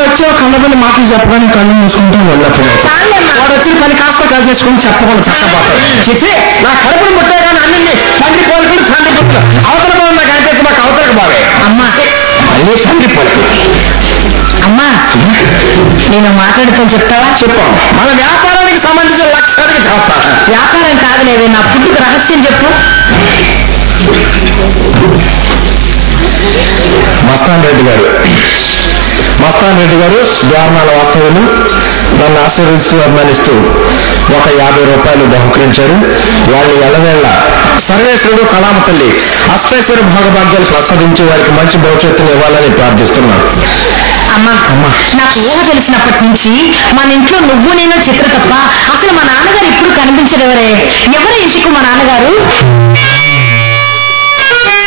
వాడు వచ్చే కళ్ళబల్లి మాటలు చెప్పగానే కళ్ళు మూసుకుంటూ వెళ్ళకపోతే వాడు వచ్చిన పని కాస్త కాసేసుకుని చెప్పకుండా చక్కపోతాడు. చేసి నా కడుపును పుట్టే కానీ అన్ని తండ్రి పోలికలు తండ్రి పుట్టులు అవతల బాబు నాకు అనిపించి మాకు అవతలకు బావే అమ్మా మళ్ళీ తండ్రి పోలికలు. అమ్మా నేను మాట్లాడుతూ చెప్తావా? చెప్పాను. మన వ్యాపారానికి సంబంధించిన లక్ష్యానికి చెప్తా. వ్యాపారం కాదులేవే, నా పుట్టుకు రహస్యం చెప్పు. మస్తాన్ రెడ్డి గారు ద్వారమాల వాస్తవులు నన్ను ఆశీర్వదిస్తూ అభిమానిస్తూ ఒక 50 రూపాయలు బహుకరించారు. వాళ్ళని ఎల్లవేళ సర్వేశ్వరుడు కళామ తల్లి అష్టైశ్వర భాగభాగ్యాలు ప్రసాదించి వారికి మంచి భవిష్యత్తును ఇవ్వాలని ప్రార్థిస్తున్నాను. అమ్మా నాకు ఊహ తెలిసినప్పటి నుంచి మన ఇంట్లో నువ్వు నేను చిత్ర తప్ప అసలు మా నాన్నగారు ఇప్పుడు కనిపించలేవరే. ఎవరు ఇంటికి మా నాన్నగారు?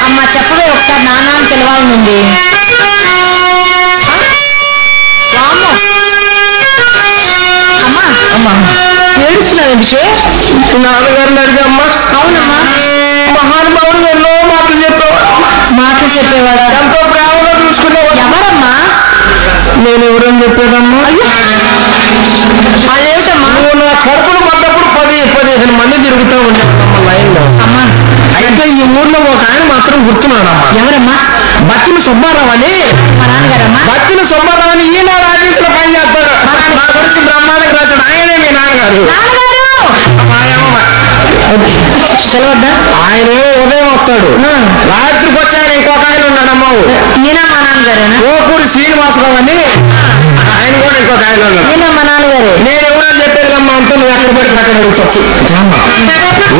అమ్మ చెప్పవే ఒకసారి, నాన్న అని పిలవాలనుంది. అమ్మా ఏడుస్తున్నావు ఎందుకే? నాన్నగారిని అడిగమ్మా. అవునమ్మా. మహానుభావుడు ఎన్నో మాటలు చెప్పేవాడా? ఎంతో ప్రేమగా చూసుకునేవాడు. ఎవరమ్మా? నేను ఎవరని చెప్పేదమ్మా? అదేమిటమ్మా? నువ్వు నా కడుపులు పడ్డప్పుడు 10-15 మంది తిరుగుతూ ఉండేదమ్మా లైన్లో. అమ్మా అయితే ఈ ఊర్లో ఒక ఆయన మాత్రం గుర్తున్నాడమ్మా. ఎవరమ్మా? బత్తిన సుబ్బారావు అని. మా నాన్నగారమ్మా? బత్తిన సుబ్బారావు అని ఈనాడు ఆఫీసులో పనిచేస్తాడు. నా గురించి బ్రహ్మాండంగా రాశాడు. ఆయనే మీ నాన్నగారు. తెలవద్దా? ఆయన ఉదయం వస్తాడు, రాత్రికి వచ్చి ఆయన ఇంకొక ఆయన ఉన్నాడమ్మా. ఈయన మా నాన్నగారేనా? ఓపూరి శ్రీనివాసరావు అని ఆయన కూడా ఇంకొక ఆయన ఉన్నాడు. ఈయన మా నాన్నగారు. నేను ఎవరని చెప్పేదమ్మా అంతా నువ్వు ఎక్కడ పడి ప్రక్కన అడుగుతావు.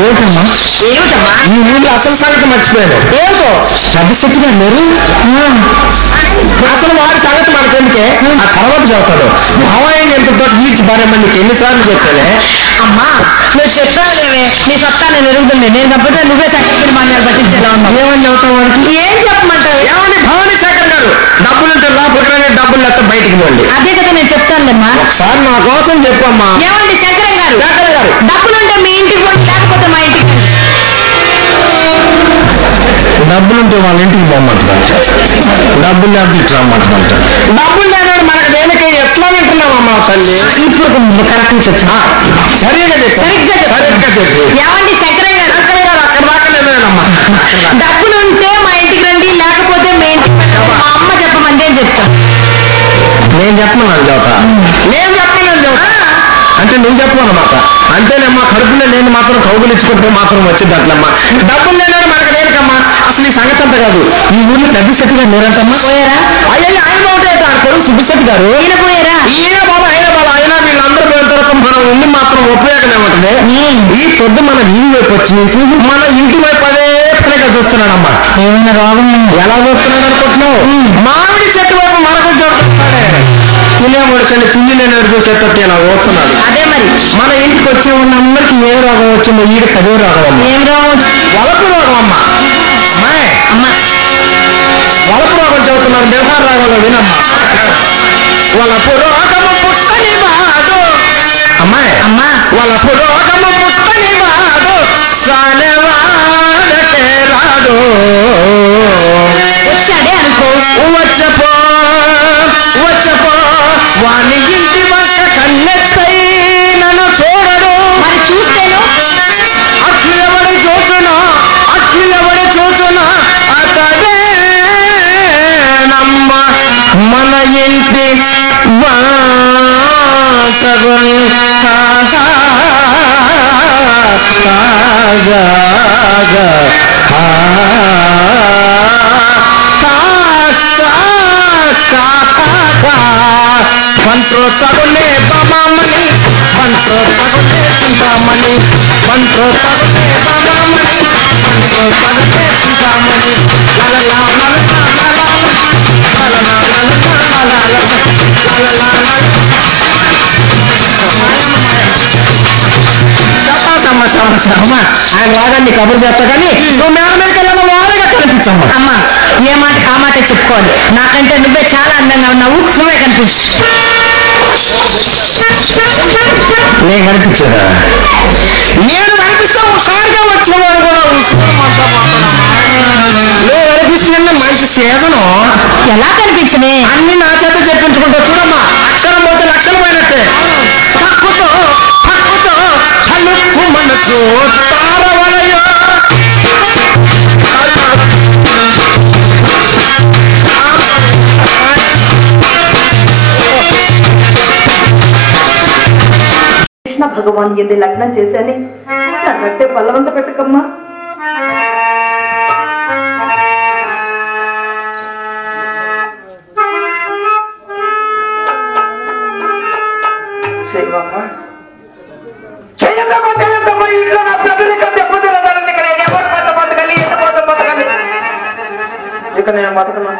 ఏమిటమ్మా? ఈ ఊళ్ళో అసలు సంగతి మర్చిపోయాను. ఏమిటో? పెద్ద శక్తిగా లేరు. అసలు వాడి సంగతి మనకెందుకే, ఆ తర్వాత చదువుతాడు. భావాయని ఎంత తోటి ఈడ్చి భార్యమ్మ నీకు ఎన్నిసార్లు చెప్పానే. అమ్మా నువ్వు చెప్పాలేవే, నీ సత్తా నేను ఎరుగుతుంది. నేను తప్పితే నువ్వే సెక్రటరీ మాన్యాలు పట్టించేలా ఉన్నావు. ఏమని చదువుతావు వాడికి? ఏం చెప్పమంటావు? ఏమని భవానీ శేఖర్ గారు డబ్బులుంటే లోపలికి డబ్బులు లేకపోతే బయటికి పోండి. అదే కదా నేను చెప్తానులేమ్మా. సార్ నా కోసం చెప్పమ్మా. ఏమండి శంకరం గారు, డబ్బులుంటే మీ ఇంటికి పోండి, లేకపోతే మా ఇంటికి. డబ్బులుంటే వాళ్ళ ఇంటికి పోమ్మంటుందంట, డబ్బులు లేకపోతే ఇట్లా రమ్మంటుందంట. డబ్బులు లేనాడు మనకు దేనికి ఎట్లా వింటున్నామమ్మా తల్లి? ఇప్పుడు కరెక్ట్ చెప్పు. సరిగ్గా చెప్పు. ఏమండి శంకరం గారు, అక్కడ దాకా నేనేనమ్మా. డబ్బులుంటే మా ఇంటికి రండి, లేకపోతే మీ ఇంటికి. మా అమ్మ చెప్పమంటే చెప్తా. నేను చెప్పను చదువుతా. అంటే నువ్వు చెప్పు అన్నమాట. అంతేనమ్మా. కడుపులో లేని మాత్రం కౌగులించుకుంటే మాత్రం వచ్చింది అట్లమ్మా. డబ్బులు లేనాడు మనకు దేనికమ్మా. అసలు ఈ సంగతి అంతా కాదు. ఈ ఊళ్ళో పెద్ద శెట్టి గారు లేరంటమ్మా. పోయారా? అయ్యో ఆయన ఒకటే ఆయన కొడుకు సుబ్బిశెట్టి గారు. ఈయన పోయారా? ఈయన బాబా అయినా వీళ్ళందరూ పోయిన తర్వాత మనం ఉండి మాత్రం ఉపయోగమే ఉంటుంది. ఈ పొద్దు మన వీధి వైపు వచ్చి మన ఇంటి వైపు అదే పనిగా చూస్తున్నాడమ్మా. ఏమైనా రోగం? ఎలా చూస్తున్నాడు అనుకుంటున్నావు? మామిడి చెట్టు వైపు మనకు చూస్తున్నాడే. తినేవాడికని తిండి నేను చూసేటట్టు ఇలా చూస్తున్నాడు. అదే మరి మన ఇంటికి వచ్చే వాళ్ళందరికీ ఏ రోగం వచ్చిందో ఈడికి అదే రోగం అమ్మా. ఏం రోగం? వలపు రోగం అమ్మా. అమ్మా వలపు రోగం చదువుతున్నారు. వ్యవహార రోగంలో వినమ్మా. వలపు రోగము పుట్టని వాడు అమ్మాయి. అమ్మా వలపు రోగము పుట్టని వాడు సానవాడకే రాడు. వచ్చాడే అనుకో. వచ్చపో వాని ఇంటి వంక కన్నెత్తై నన్ను చూడడు. మరి చూస్తేను అఖిలవడి చూచునా అతడే నమ్మ మన ఇంటి పంతో తగులే బామని, పంతో తగులే చింతామణి, పంతో తగులే బామని, పంతో తగులే చింతామణి. ఆయన వాగాన్ని కబురు చేస్తా కానీ నువ్వు మేడ మీదకి వెళ్ళాలి వాడగా కనిపించమ్మా. అమ్మా ఏ మాట ఆ మాట చెప్పుకోవాలి. నాకంటే నువ్వే చాలా అందంగా ఉన్నావు, నువ్వే కనిపించు. నేను కనిపించానా? నేను కనిపిస్తే హుషారుగా వచ్చేవాడు కూడా. నేను కనిపిస్తుంది మంచి సీజను. ఎలా కనిపించనే? అన్ని నా చేత చెప్పించుకుంటా చూడమ్మా. అక్షరం పోతే లక్షలు పోయినట్టే. పక్కుతో పక్కుతో కలుక్కు మనసు తారవలయో. కృష్ణ భగవాన్ ఎది లగ్నం చేశాని నన్నట్టే బలవంత పెట్టకమ్మా. ఇక నేను బతకను,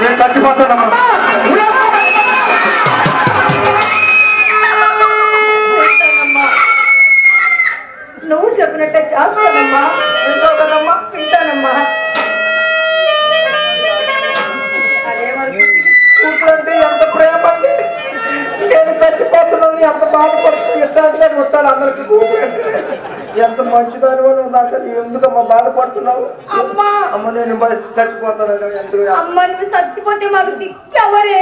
నేను చచ్చిపోతానమ్మా. నువ్వు చెప్పినట్టే చేస్తానమ్మా. వింటావు కదమ్మా? వింటానమ్మా. కూతురంటే ఎంత ప్రేమ, నేను చచ్చిపోతున్నాను ఎంత బాధపడుతుంది. ఎట్లా కొట్టాలి అందరికి. ఎంత మంచిదాని వాళ్ళు నాకు ఎందుకమ్మా బాధపడుతున్నావు? అమ్మ నేను చచ్చిపోతాను. ఎందుకు అమ్మ నువ్వు చచ్చిపోతే మాకు దిక్కెవరే?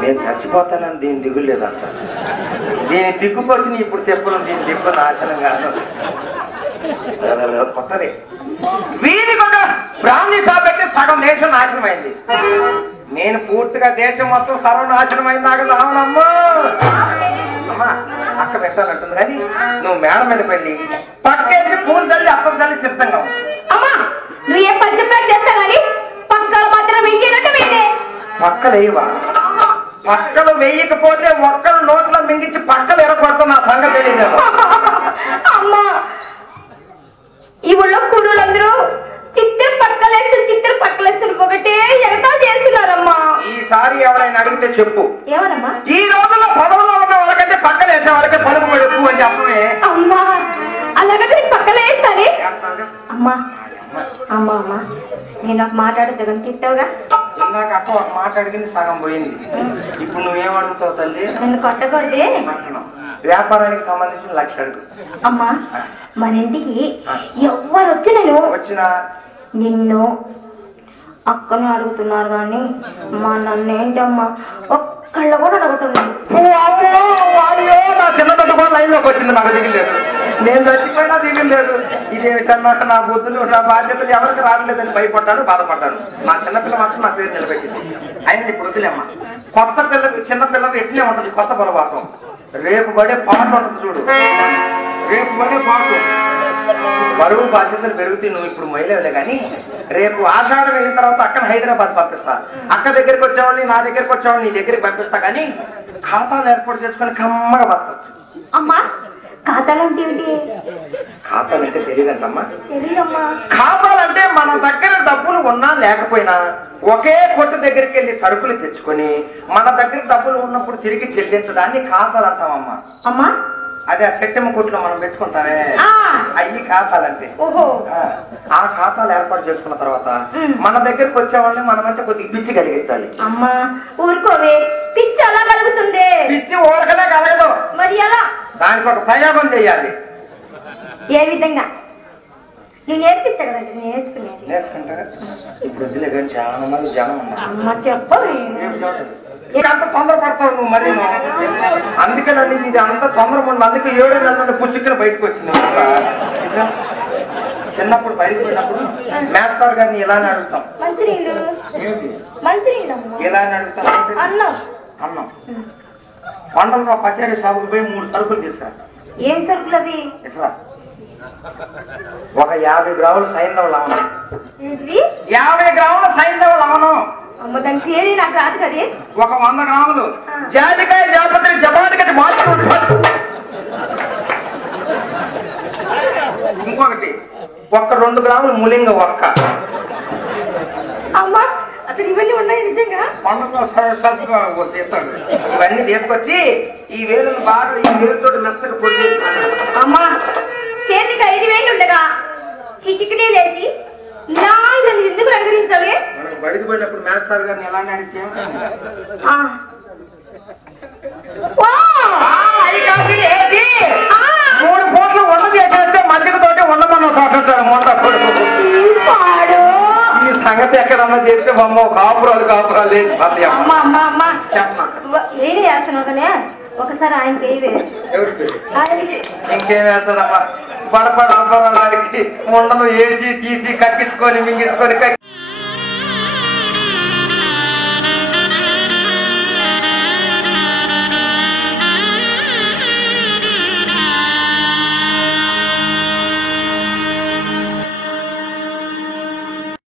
నేను చచ్చిపోతానని దీని దిగులు లేదంట. దీని దిక్కుకొచ్చి ఇప్పుడు తెప్పను, దీని దిక్కు నాశనం కాదు. కొత్తది వీధికి ఒక బ్రాహ్మీ షాప్ అయితే సగం దేశం నాశనం అయింది. నేను పూర్తిగా దేశం మొత్తం సర్వనాశనం అయింది. నాకు రావణమ్మా. అమ్మా అక్క పెట్టాలంటుంది కానీ నువ్వు మేడ మీద పెళ్ళి పక్కేసి పూలు చల్లి అప్పం చల్లి సిద్ధంగా. అమ్మా నువ్వు ఏ పచ్చ చేస్తా కానీ పక్కలు మాత్రం వెయ్యనట్టు వెయ్యే. పక్కలు వేయవా? పక్కలు వేయకపోతే ఒక్కరు నోట్లో మింగించి పక్కలు ఎరగొడతాం. నా సంగతి తెలియదు. అమ్మా ఈ ఊళ్ళో కూడులందరూ చిత్తూరు పక్కలేస్తారు ఒకటే ఎగతా చేస్తున్నారమ్మా. ఈసారి ఎవరైనా అడిగితే చెప్పు. ఏమనమ్మా? ఈ రోజుల్లో పదవులో ఉన్న వాళ్ళకంటే పక్కన వేసే వాళ్ళకే పలుకు ఎక్కువ అని చెప్పమే. అమ్మా అలాగైతే నీకు పక్కన వేస్తానే. అమ్మా అమ్మా అమ్మా నేను ఒక మాట్లాడితే కానీ తిట్టావుగా. ఇందాక అక్క ఒక మాట అడిగింది సగం పోయింది. ఇప్పుడు నువ్వేమడుగుతావు తల్లి? నన్ను కొట్టకూడదే. వ్యాపారానికి సంబంధించిన 1,00,000 అడుగు. అమ్మా మన ఇంటికి ఎవరు వచ్చినా నిన్ను అక్కనే అడుగుతున్నారు కానీ మా నన్ను ఏంటమ్మా ఒక్కళ్ళు కూడా అడుగుతున్నారు. నా చిన్నదొడ్డ కూడా లైన్లోకి వచ్చింది. నాకు దిగలేదు. నేను చచ్చిపోయినా దిగలేదు. ఇదేమిటన్నా నా బుద్ధులు నా బాధ్యతలు ఎవరికి రావట్లేదని భయపడ్డాను, బాధపడ్డాను. నా చిన్నపిల్ల మాత్రం నా పేరు నిలబెట్టింది. అయినా ఇప్పుడు వద్దులేమ్మా. కొత్త పిల్లకి చిన్నపిల్లకి ఎట్లే ఉంటుంది కొత్త పొరపాటు. రేపు పడే పాటు ఉంటుంది చూడు. రేపు పడే పాటు బరువు బాధ్యతలు పెరుగుతాయి. నువ్వు ఇప్పుడు మహిళలే కానీ రేపు ఆషాఢం వెళ్ళిన తర్వాత అక్కని హైదరాబాద్ పంపిస్తా. అక్క దగ్గరికి వచ్చేవాళ్ళని నా దగ్గరికి వచ్చేవాళ్ళని నీ దగ్గరికి పంపిస్తా. కానీ ఖాతాలు ఏర్పాటు చేసుకొని కమ్మగా బతకచ్చు. అమ్మా ఖాతాలు అంటే ఏమిటి? ఖాతాలు అంటే తెలియదంటమ్మా. తెలియదమ్మా. ఖాతాలు అంటే మన దగ్గర డబ్బులు ఉన్నా లేకపోయినా ఒకే కొట్టు దగ్గరికి వెళ్ళి సరుకులు తెచ్చుకొని మన దగ్గర డబ్బులు ఉన్నప్పుడు తిరిగి చెల్లించడాన్ని ఖాతాలు అంటామమ్మా. అమ్మా అదే ఆ సెట్టెమ్మ కొట్లో మనం పెట్టుకుంటామే అయ్యి ఖాతాలంటే. ఆ ఖాతాలు ఏర్పాటు చేసుకున్న తర్వాత మన దగ్గరకు వచ్చే వాళ్ళని మనమంటే కొద్దిగా పిచ్చి కలిగించాలి. అమ్మా ఊరుకోవే, పిచ్చి అలా కలుగుతుంది. పిచ్చి ఊరకనే కలగదు. మరి ఎలా? దానికి ఒక ప్రయోగం చేయాలి. ఏ విధంగా? నేను నేర్పిస్తాను కదా, నేర్చుకునేది. నేర్చుకుంటారా? ఇప్పుడు వద్దులే కానీ చాలా మంది జనం ఉన్నారు. అమ్మ చెప్పవే. అంత తొందర పడతావు నువ్వు మరి. అందుకే నన్ను ఇది అంత తొందర పడి అందుకే 7 నెలల నుండి పుచ్చుక్కలు బయటకు వచ్చింది. చిన్నప్పుడు బయటకు పోయినప్పుడు మాస్టర్ గారిని ఇలా అడుగుతాం. ఇలా అడుగుతాం అన్నం పండగలో పచారీ షాపుకి పోయి 3 సరుకులు తీసుకురా. ఏం సరుకులు అవి? ఎట్లా? ఒక 50 గ్రాముల సైంధవ లవణం. 50 గ్రాముల సైంధవ లవణం. అమ్మ దాని పేరు నాకు రాదు కదా. ఒక 100 గ్రాములు జాజికాయ జాపత్రి జపాతికటి మార్చుకుంటు. ఇంకొకటి ఒక్క 2 గ్రాములు ములింగ ఒక్క. అమ్మా అతను ఇవన్నీ ఉన్నాయి నిజంగా? పండుగ చేస్తాడు. ఇవన్నీ తీసుకొచ్చి ఈ వేలును బాగా ఈ వేలుతో మెత్తగా పొడి చేస్తాడు. అమ్మా చేతికి 5,000 ఉండగా చిటికనే లేసి ఇలా ఎందుకు రంగరించాలి? బడికి పోయినప్పుడు మేస్తారు గారిని ఎలా అడిగితే అది కాదు 3 పూటలు వంట చేసేస్తే మజ్జిగతోటి ఉండమని ఉంటాడు మొంట కొడుకు. ఈ సంగతి ఎక్కడన్నా చెప్తే అమ్మ కాపురాలు లేదు ఒకసారి ఆయనకి ఇంకేం వేస్తాడమ్మా పడపడ దానికి ముండను వేసి తీసి కక్కించుకొని మింగించుకొని